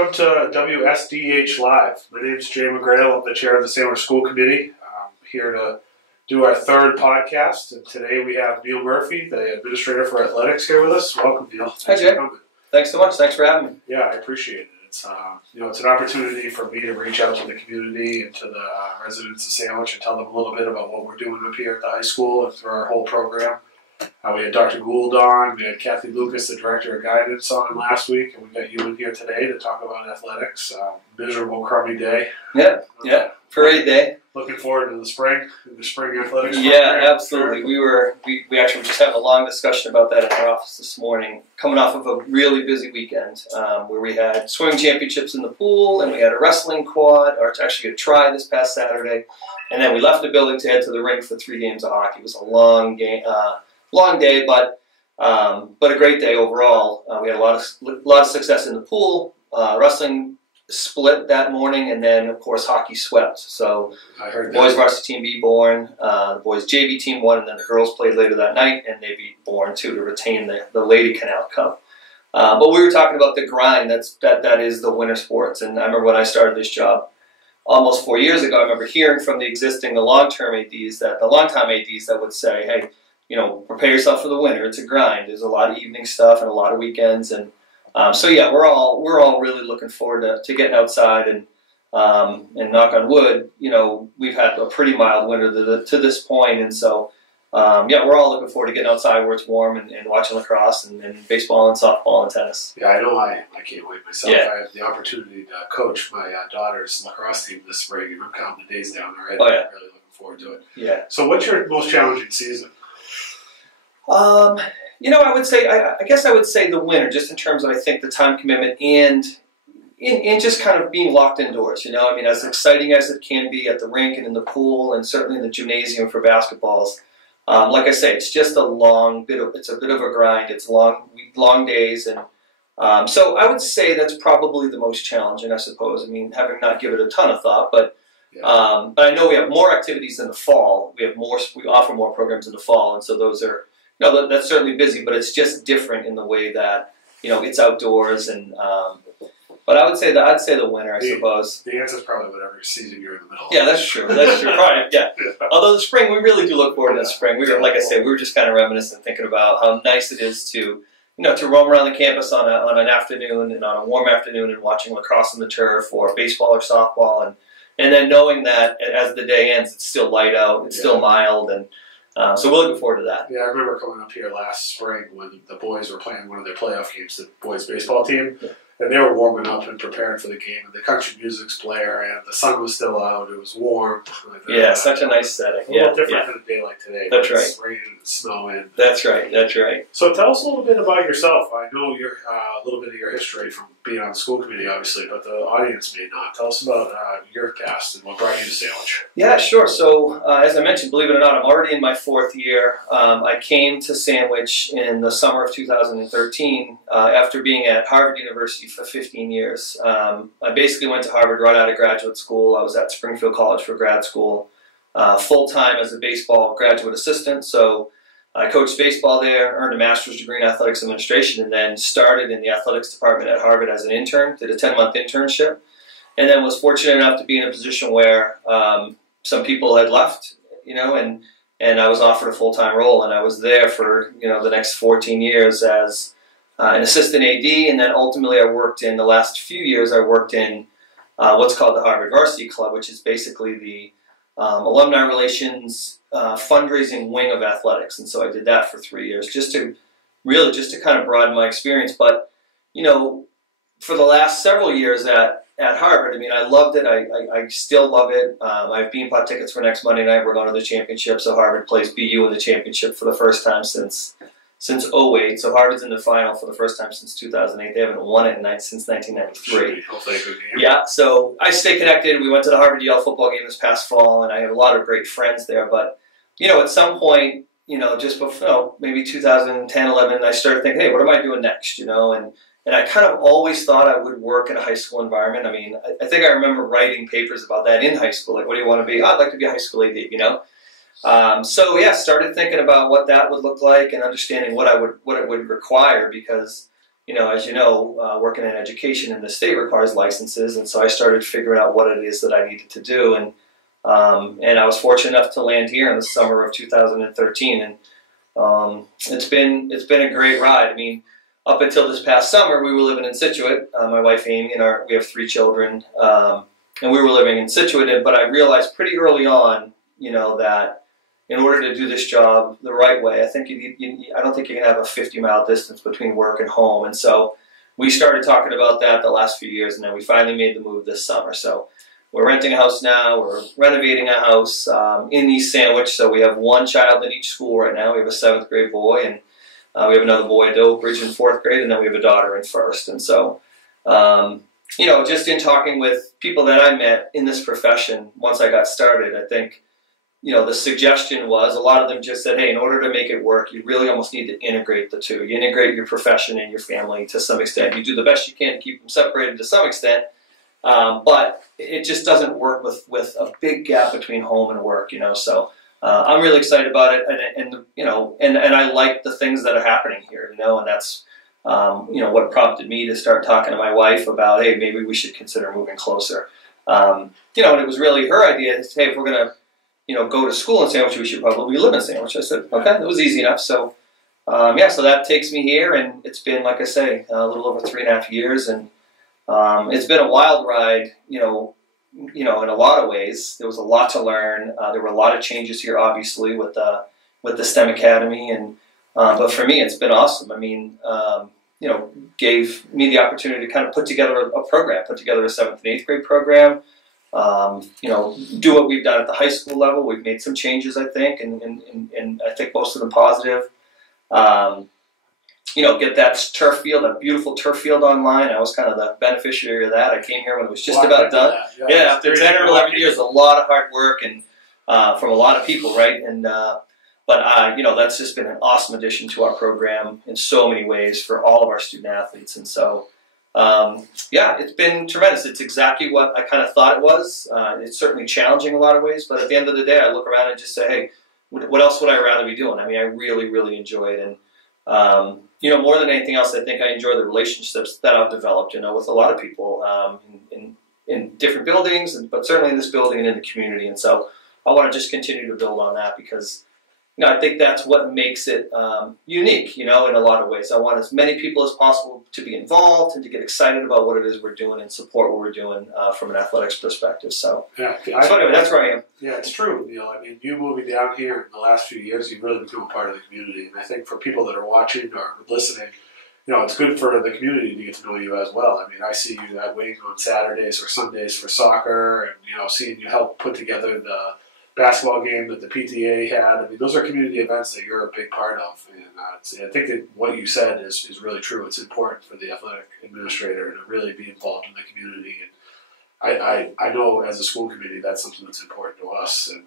Welcome to WSDH Live. My name is Jay McGrail. I'm the chair of the Sandwich School Committee. I'm here to do our third podcast. And today we have Neil Murphy, the administrator for athletics, here with us. Welcome, Neil. Hi, Jay. Thanks so much. Thanks for having me. Yeah, I appreciate it. It's it's an opportunity for me to reach out to the community and to the residents of Sandwich and tell them a little bit about what we're doing up here at the high school and through our whole program. We had Dr. Gould on, we had Kathy Lucas, the Director of Guidance, on last week, and we got you in here today to talk about athletics. Miserable, crummy day. Yeah, parade day. Looking forward to the spring athletics program. Yeah, absolutely. We actually just had a long discussion about that in our office this morning, coming off of a really busy weekend where we had swimming championships in the pool, and we had a wrestling quad, or actually a try this past Saturday, and then we left the building to head to the rink for 3 games of hockey. It was a long day, but a great day overall. We had a lot of success in the pool. Wrestling split that morning, and then of course hockey swept. So the boys varsity team beat Bourne, the boys JV team won, and then the girls played later that night, and they beat Bourne too to retain the Lady Canal Cup. But we were talking about the grind. That is the winter sports. And I remember when I started this job almost 4 years ago, I remember hearing from the long-time ADs that would say, hey, prepare yourself for the winter. It's a grind. There's a lot of evening stuff and a lot of weekends, and so yeah, we're all really looking forward to getting outside and knock on wood. We've had a pretty mild winter to this point, and so yeah, we're all looking forward to getting outside where it's warm and watching lacrosse and baseball and softball and tennis. Yeah, I know. I can't wait myself. Yeah. I had the opportunity to coach my daughter's lacrosse team this spring, and I'm counting the days down already. Oh, yeah. I'm really looking forward to it. Yeah. So, what's your most challenging season? I would say, I guess I would say the winter, just in terms of, I think, the time commitment and in just kind of being locked indoors, as exciting as it can be at the rink and in the pool and certainly in the gymnasium for basketballs. Like I say, it's just it's a bit of a grind. It's long days. And so I would say that's probably the most challenging, I suppose. Having not given it a ton of thought, but I know we have more activities in the fall. We offer more programs in the fall, and so those are, that's certainly busy, but it's just different in the way that, it's outdoors and, but I'd say the winter, I suppose. The answer is probably whatever season you're in the middle of. Yeah, that's true. That's true. Probably, yeah. Although the spring, we really do look forward to the spring. Like I say, we were just kind of reminiscent, thinking about how nice it is to roam around the campus on an afternoon and on a warm afternoon and watching lacrosse on the turf or baseball or softball, and then knowing that as the day ends, it's still light out, it's still mild, and so we're looking forward to that. Yeah, I remember coming up here last spring when the boys were playing one of their playoff games, the boys baseball team, and they were warming up and preparing for the game, and the country music's blaring, and the sun was still out, it was warm. Yeah, such a nice setting. A little different than a day like today. That's right. It's raining and snowing. That's right. So tell us a little bit about yourself. I know a little bit of your history from being on the school committee, obviously, but the audience may not. Tell us about your cast and what brought you to Sandwich. Yeah, sure. So, as I mentioned, believe it or not, I'm already in my 4th year. I came to Sandwich in the summer of 2013 after being at Harvard University for 15 years. I basically went to Harvard right out of graduate school. I was at Springfield College for grad school, full-time as a baseball graduate assistant. So I coached baseball there, earned a master's degree in athletics administration, and then started in the athletics department at Harvard as an intern, did a 10-month internship, and then was fortunate enough to be in a position where some people had left, and I was offered a full-time role, and I was there for, the next 14 years as an assistant AD, and then ultimately the last few years I worked in what's called the Harvard Varsity Club, which is basically the alumni relations fundraising wing of athletics, and so I did that for 3 years just to kind of broaden my experience. But for the last several years at Harvard, I loved it. I still love it. I have Beanpot tickets for next Monday night. We're going to the championship, so Harvard plays BU in the championship for the first time since 2008. So Harvard's in the final for the first time since 2008. They haven't won it since 1993. Hopefully a good game. Yeah, so I stay connected. We went to the Harvard-Yale football game this past fall, and I have a lot of great friends there. But, at some point, just before, maybe 2010, 11, I started thinking, hey, what am I doing next, And I kind of always thought I would work in a high school environment. I think I remember writing papers about that in high school. Like, what do you want to be? Oh, I'd like to be a high school AD, So yeah, started thinking about what that would look like and understanding what it would require, because as you know, working in education in the state requires licenses, and so I started figuring out what it is that I needed to do, and I was fortunate enough to land here in the summer of 2013, and it's been a great ride. I mean, up until this past summer, we were living in Scituate. My wife Amy and we have 3 children, and we were living in Scituate. But I realized pretty early on, that in order to do this job the right way, I think I don't think you can have a 50-mile distance between work and home. And so we started talking about that the last few years, and then we finally made the move this summer. So we're renting a house now. We're renovating a house in East Sandwich. So we have 1 child in each school right now. We have a 7th grade boy, and we have another boy at Oak Ridge in 4th grade, and then we have a daughter in 1st. And so, just in talking with people that I met in this profession, once I got started, I think, the suggestion was, a lot of them just said, hey, in order to make it work, you really almost need to integrate the two. You integrate your profession and your family to some extent. You do the best you can to keep them separated to some extent, but it just doesn't work with a big gap between home and work, So I'm really excited about it, and I like the things that are happening here, and that's what prompted me to start talking to my wife about, hey, maybe we should consider moving closer. And it was really her idea. Hey, if we're gonna go to school in Sandwich, we should probably live in Sandwich. I said, okay, that was easy enough. So so that takes me here, and it's been, like I say, a little over 3.5 years, and it's been a wild ride. In a lot of ways. There was a lot to learn. There were a lot of changes here, obviously, with the STEM Academy, and but for me, it's been awesome. I mean, gave me the opportunity to kind of put together a program, put together a 7th and 8th grade program. Do what we've done at the high school level. We've made some changes, I think, and I think most of them positive. Get that turf field, that beautiful turf field online. I was kind of the beneficiary of that. I came here when it was just about done. Yeah, after 10 or 11 years, a lot of hard work and from a lot of people, right? And but that's just been an awesome addition to our program in so many ways for all of our student athletes. And so, it's been tremendous. It's exactly what I kind of thought it was. It's certainly challenging in a lot of ways, but at the end of the day, I look around and just say, hey, what else would I rather be doing? I mean, I really, really enjoy it. And more than anything else, I think I enjoy the relationships that I've developed, with a lot of people in different buildings, but certainly in this building and in the community. And so I want to just continue to build on that because, I think that's what makes it unique, in a lot of ways. I want as many people as possible to be involved and to get excited about what it is we're doing and support what we're doing from an athletics perspective. So, anyway, that's where I am. Yeah, it's true, Neil. I mean, you moving down here in the last few years, you've really become a part of the community. And I think for people that are watching or listening, it's good for the community to get to know you as well. I mean, I see you at wing on Saturdays or Sundays for soccer, and, seeing you help put together the basketball game that the PTA had. I mean, those are community events that you're a big part of. And I think that what you said is really true. It's important for the athletic administrator to really be involved in the community. And I know as a school committee, that's something that's important to us, and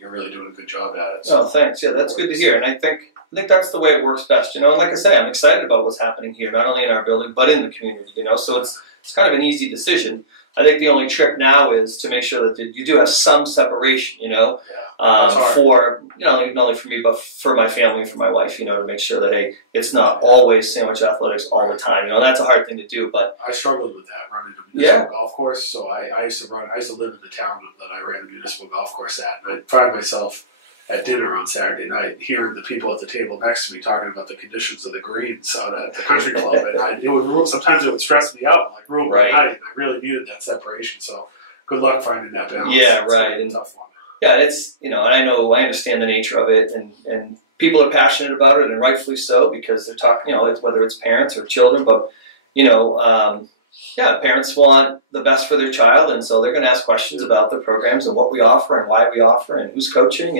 you're really doing a good job at it. So. Oh, thanks. Yeah, that's good to hear. And I think that's the way it works best. And like I say, I'm excited about what's happening here, not only in our building, but in the community, So it's kind of an easy decision. I think the only trick now is to make sure that you do have some separation, for, not only for me, but for my family and for my wife, to make sure that, hey, it's not always Sandwich athletics all the time. That's a hard thing to do, but I struggled with that, running a municipal golf course. So I used to live in the town that I ran a municipal golf course at, and I'd find myself at dinner on Saturday night, hearing the people at the table next to me talking about the conditions of the greens out at the country club, and sometimes it would stress me out, like ruin my night. And I really needed that separation. So, good luck finding that balance. Yeah, it's right. A tough one. Yeah, it's and I understand the nature of it, and people are passionate about it, and rightfully so, because they're talking, whether it's parents or children, but parents want the best for their child, and so they're going to ask questions about the programs and what we offer and why we offer and who's coaching,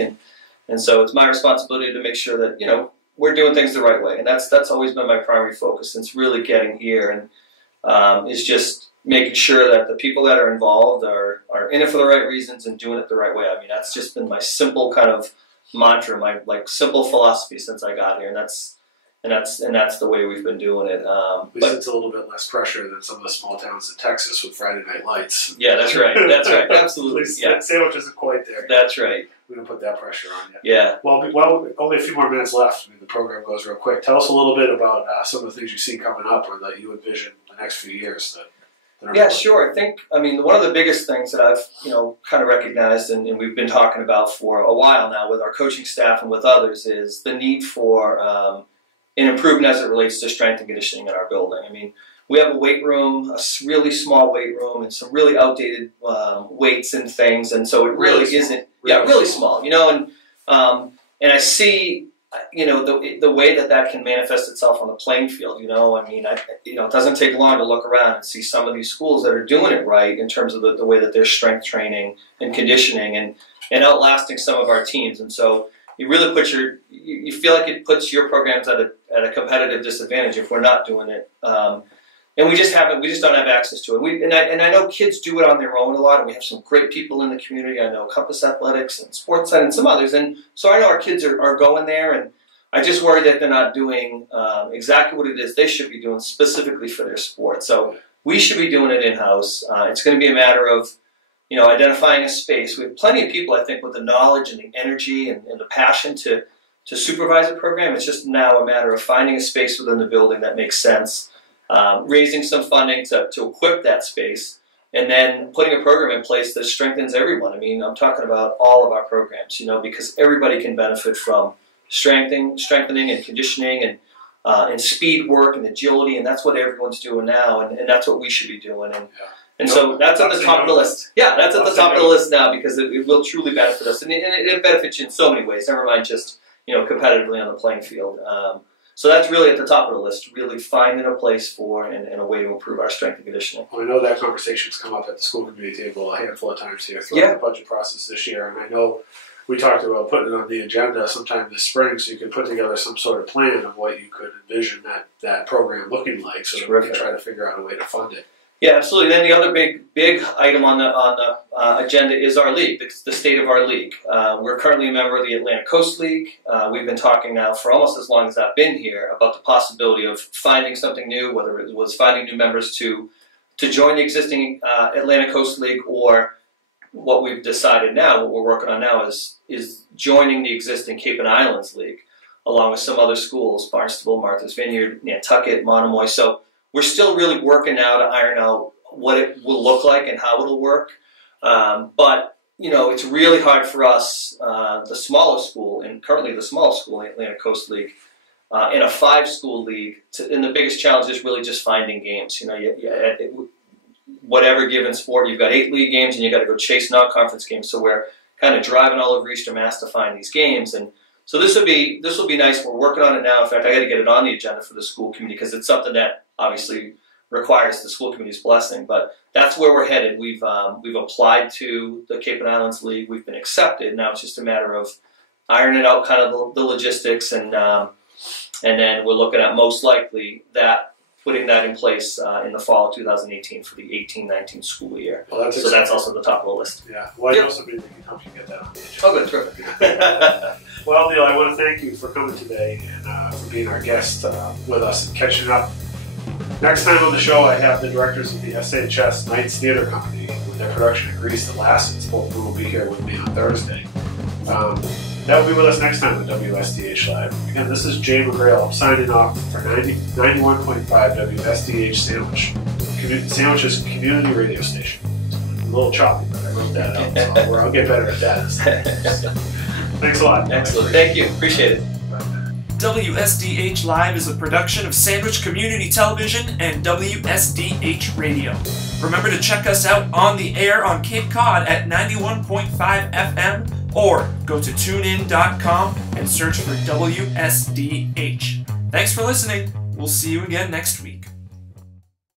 and so it's my responsibility to make sure that, we're doing things the right way. And that's always been my primary focus since really getting here. And is just making sure that the people that are involved are in it for the right reasons and doing it the right way. I mean, that's just been my simple kind of mantra, my simple philosophy since I got here. And and that's the way we've been doing it. At least it's a little bit less pressure than some of the small towns in Texas with Friday night lights. Yeah, that's right. That's right. Absolutely. At least Sandwich isn't quite there. That's right. We don't put that pressure on you. Yeah. Well, only a few more minutes left. I mean, the program goes real quick. Tell us a little bit about some of the things you see coming up or that you envision the next few years. Yeah, sure. I mean, one of the biggest things that I've, kind of recognized and we've been talking about for a while now with our coaching staff and with others is the need for an improvement as it relates to strength and conditioning in our building. I mean, we have a weight room, a really small weight room, and some really outdated weights and things, and so it really isn't. Really small. And I see, the way that can manifest itself on the playing field. I mean, it doesn't take long to look around and see some of these schools that are doing it right in terms of the way that they're strength training and conditioning and outlasting some of our teams. And so you really you feel like it puts your programs at a competitive disadvantage if we're not doing it. And we just don't have access to it. And I know kids do it on their own a lot, and we have some great people in the community. I know Compass Athletics and Sportside and some others. And so I know our kids are going there, and I just worry that they're not doing exactly what it is they should be doing specifically for their sport. So we should be doing it in-house. It's going to be a matter of, identifying a space. We have plenty of people, I think, with the knowledge and the energy and the passion to supervise a program. It's just now a matter of finding a space within the building that makes sense. Raising some funding to equip that space, and then putting a program in place that strengthens everyone. I mean, I'm talking about all of our programs, because everybody can benefit from strengthening and conditioning and speed work and agility, and that's what everyone's doing now, and that's what we should be doing. And so that's at the top of the list. Yeah, that's at the top of the list now because it will truly benefit us, and it benefits you in so many ways. Never mind just competitively on the playing field. So that's really at the top of the list, really finding a place for and a way to improve our strength and conditioning. Well, I know that conversation's come up at the school committee table a handful of times here throughout the budget process this year, and I know we talked about putting it on the agenda sometime this spring so you can put together some sort of plan of what you could envision that program looking like so that we can try to figure out a way to fund it. Yeah, absolutely. Then the other big item on the agenda is our league, the state of our league. We're currently a member of the Atlantic Coast League. We've been talking now for almost as long as I've been here about the possibility of finding something new, whether it was finding new members to join the existing Atlantic Coast League, or what we've decided now, what we're working on now is joining the existing Cape and Islands League, along with some other schools, Barnstable, Martha's Vineyard, Nantucket, Monomoy. So we're still really working now to iron out what it will look like and how it'll work. But, it's really hard for us, the smallest school, and currently the smallest school in the Atlantic Coast League, in a 5-school league, and the biggest challenge is really just finding games. Whatever given sport, you've got 8 league games and you've got to go chase non-conference games. So we're kind of driving all over Eastern Mass to find these games. And so this will be nice. We're working on it now. In fact, I got to get it on the agenda for the school committee because it's something that obviously requires the school committee's blessing. But that's where we're headed. We've applied to the Cape and Islands League. We've been accepted. Now it's just a matter of ironing out kind of the logistics, and then we're looking at most likely putting that in place in the fall of 2018 for the 18-19 school year. Well, so that's also at the top of the list. Yeah. Well, I know somebody that can help you get that on the agenda. Oh, good. Terrific. Well, Neil, I want to thank you for coming today and for being our guest with us and catching up. Next time on the show, I have the directors of the SHS Knights Theater Company with their production of Grease the Lassens. Both of them will be here with me on Thursday. That will be with us next time on WSDH Live. Again, this is Jay McGrail signing off for 91.5 WSDH Sandwich's community radio station. A little choppy, but I wrote that out, so I'll get better at that. Thanks a lot. Excellent. Thank you. Appreciate it. WSDH Live is a production of Sandwich Community Television and WSDH Radio. Remember to check us out on the air on Cape Cod at 91.5 FM, or go to tunein.com and search for WSDH. Thanks for listening. We'll see you again next week.